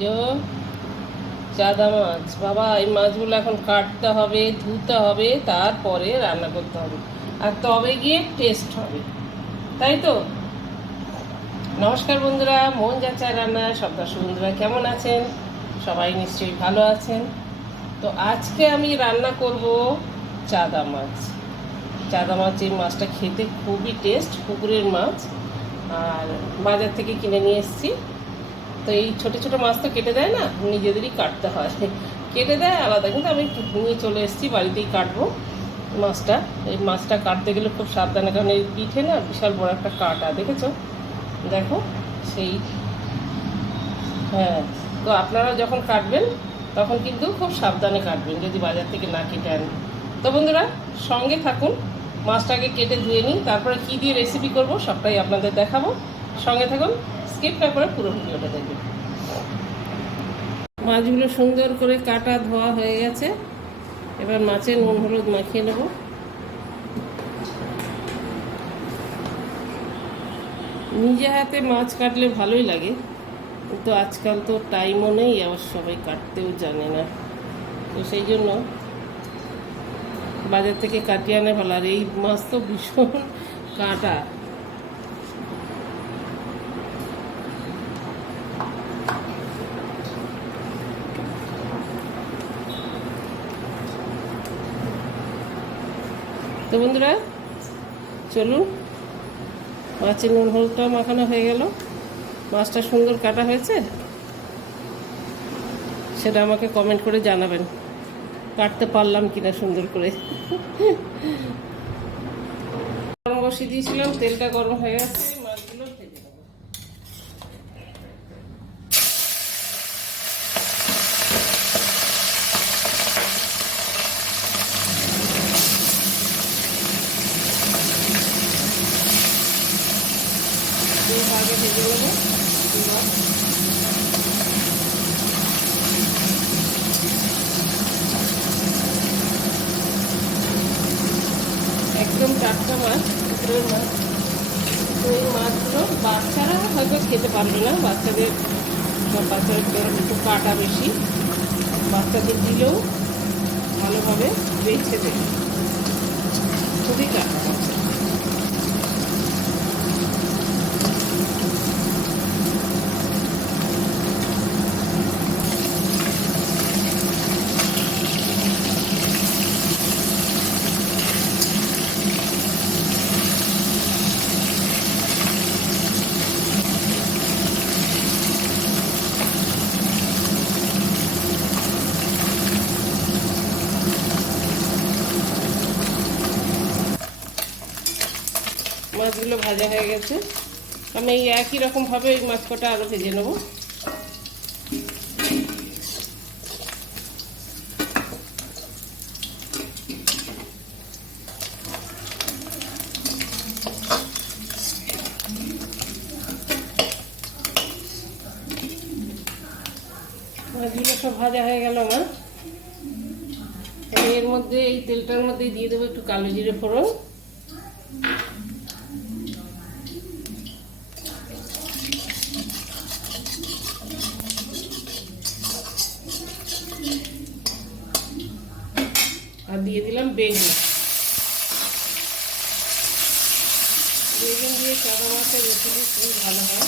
যে চাদা মাছ, বাবা এই মাছগুলো এখন কাটতে হবে, ধুতে হবে, তারপরে রান্না করতে হবে, আর তবে গিয়ে টেস্ট হবে, তাই তো। নমস্কার বন্ধুরা, মন যাচ্ছে রান্না সব দর্শক বন্ধুরা কেমন আছেন? সবাই নিশ্চয়ই ভালো আছেন। তো আজকে আমি রান্না করব চাদা মাছ। চাদা মাছ, এই মাছটা খেতে খুবই টেস্ট, পুকুরের মাছ, আর বাজার থেকে কিনে নিয়ে এসেছি। তো এই ছোটো ছোটো মাছ তো কেটে দেয় না, নিজেদেরই কাটতে হয়, কেটে দেয় আলাদা, কিন্তু আমি নিয়ে চলে এসেছি, বাড়িতেই কাটবো মাছটা। এই মাছটা কাটতে গেলে খুব সাবধানে, কারণ এই পিঠে না বিশাল বড় একটা কাটা, দেখেছো? দেখো সেই, হ্যাঁ। তো আপনারা যখন কাটবেন তখন কিন্তু খুব সাবধানে কাটবেন, যদি বাজার থেকে না কেটে আনেন। তো বন্ধুরা সঙ্গে থাকুন, মাছটাকে কেটে ধুয়ে নিই, তারপরে কী দিয়ে রেসিপি করব সবটাই আপনাদের দেখাবো। সঙ্গে থাকুন, স্কিপ না করে পুরো ভিডিওটা দেখবেন। মাছগুলো সুন্দর করে কাটা ধোয়া হয়ে গেছে, এবার মাছে নুন হলুদ মাখিয়ে নেব। নিজে হাতে মাছ কাটলে ভালোই লাগে, কিন্তু আজকাল তো টাইমও নেই, আবার সবাই কাটতেও জানে না, তো সেই জন্য বাজার থেকে কাটিয়ে আনে ভালো। আর এই মাছ তো ভীষণ কাঁটা। তো বন্ধুরা চলুন, মাছের নুন হলুদটা মাখানো হয়ে গেল, মাছটা সুন্দর কাটা হয়েছে সেটা আমাকে কমেন্ট করে জানাবেন, কাটতে পারলাম কিনা সুন্দর করে। গরম বসিয়ে দিয়েছিলাম, তেলটা গরম হয়ে গেছে, মাছগুলো ভেজে নেব। আগে ভেজে নেবো একদম টাটকা মাছ, পুকুরের মাছ। তো এই মাছগুলো বাচ্চারা হয়তো খেতে পারবে না, বাচ্চাদের একটু কাটা বেশি, বাচ্চাদের দিলেও ভালোভাবে বেছে দেবে, খুবই কাটা মাছ। মাছগুলো ভাজা হয়ে গেছে, আমি এই একই রকমভাবে এই মাছ কটা আরও ভেজে নেব। মাছগুলো সব ভাজা হয়ে গেল আমার, এর মধ্যে এই তেলটার মধ্যেই দিয়ে দেবো একটু কালো জিরে ফোড়ন, আর দিয়ে দিলাম বেগুন। বেগুন দিয়ে চাদা মাছের রেসিপি খুবই ভালো হয়।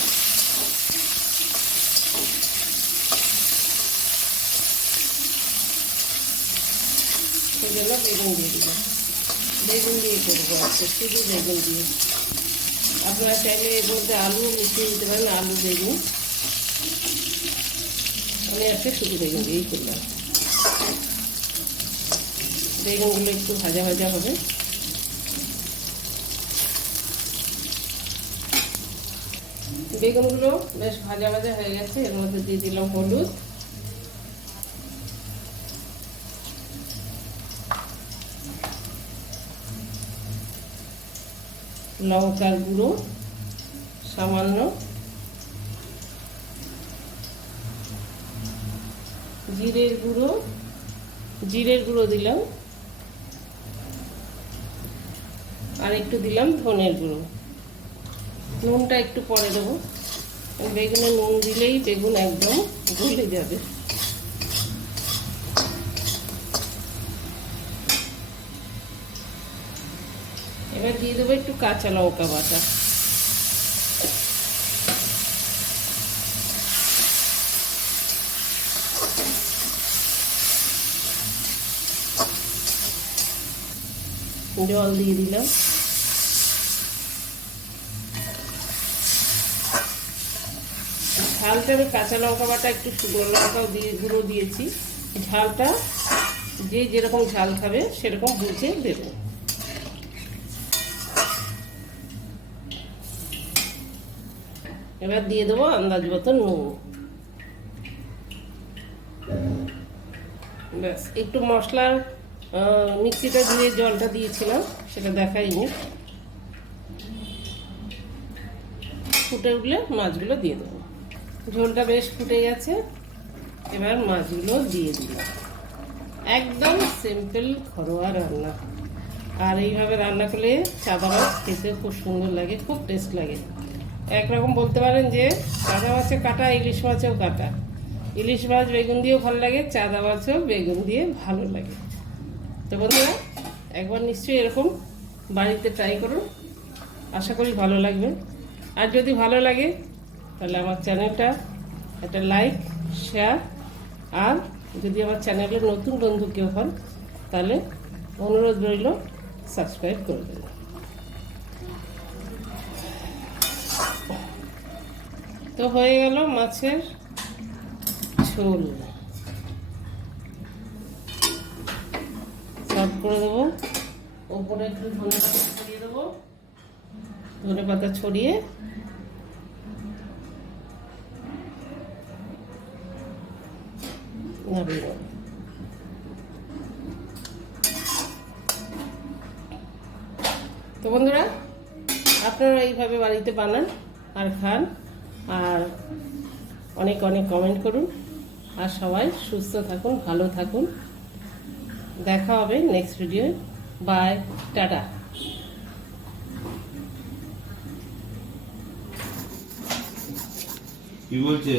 সেই জন্য বেগুন দিয়ে দিলাম, বেগুন দিয়ে করবো আজকে, শুধু বেগুন দিয়ে। আপনারা চাইলে এর মধ্যে আলু মিশিয়ে দিতে পারেন, আলু বেগুন। আমি আজকে শুধু বেগুন দিয়েই করলাম। বেগুনগুলো একটু ভাজা ভাজা হবে। বেগুনগুলো বেশ ভাজা ভাজা হয়ে গেছে, এর মধ্যে দিয়ে দিলাম হলুদ, লঙ্কার গুঁড়ো সামান্য, জিরের গুঁড়ো দিলাম, আর একটু দিলাম ধনের গুঁড়ো। নুনটা একটু পরে দেবো। বেগুনে নুন দিলেই বেগুন একদম গলে যাবে। এবার দিয়ে দেবো একটু কাঁচা লঙ্কা বাটা। জল দিয়ে দিলাম। ঝালটা আমি কাঁচা লঙ্কা বাটা একটু শুকনো লঙ্কাও দিয়ে গুঁড়ো দিয়েছি। ঝালটা যে যেরকম ঝাল খাবে সেরকম বুঝে দেবে। এবার দিয়ে দেবো আন্দাজ মতো নুন। ব্যাস, একটু মশলা মিক্সিটা দিয়ে জলটা দিয়েছিলাম, সেটা দেখাইনি। ফুটে উঠলে মাছগুলো দিয়ে দেবো। ঝোলটা বেশ ফুটে গেছে, এবার মাছগুলো দিয়ে দিলাম। একদম সিম্পল ঘরোয়া রান্না। আর এইভাবে রান্না করলে চাঁদা মাছ খেতে খুব সুন্দর লাগে, খুব টেস্ট লাগে। একরকম বলতে পারেন যে চাঁদা মাছে কাটা, ইলিশ মাছেও কাটা। ইলিশ মাছ বেগুন দিয়েও ভালো লাগে, চাঁদা মাছও বেগুন দিয়ে ভালো লাগে। তো বন্ধুরা, একবার নিশ্চয়ই এরকম বাড়িতে ট্রাই করুন, আশা করি ভালো লাগবে। আর যদি ভালো লাগে তাহলে আমার চ্যানেলটা একটা লাইক, শেয়ার, আর যদি আমার চ্যানেলের নতুন বন্ধু কেউ হন তাহলে অনুরোধ রইল সাবস্ক্রাইব করে দেবেন। তো হয়ে গেল মাছের ঝোল। সার্ভ করে দেবো। ওপরে একটু ধনে পাতা ছড়িয়ে দেবো। ধনে পাতা ছড়িয়ে নামিয়ে দেবো। তো বন্ধুরা, আপনারা এইভাবে বাড়িতে বানান আর খান, আর অনেক অনেক কমেন্ট করুন। আর সবাই সুস্থ থাকুন, ভালো থাকুন। দেখা হবে নেক্সট ভিডিও। By, tata. কি বলছে?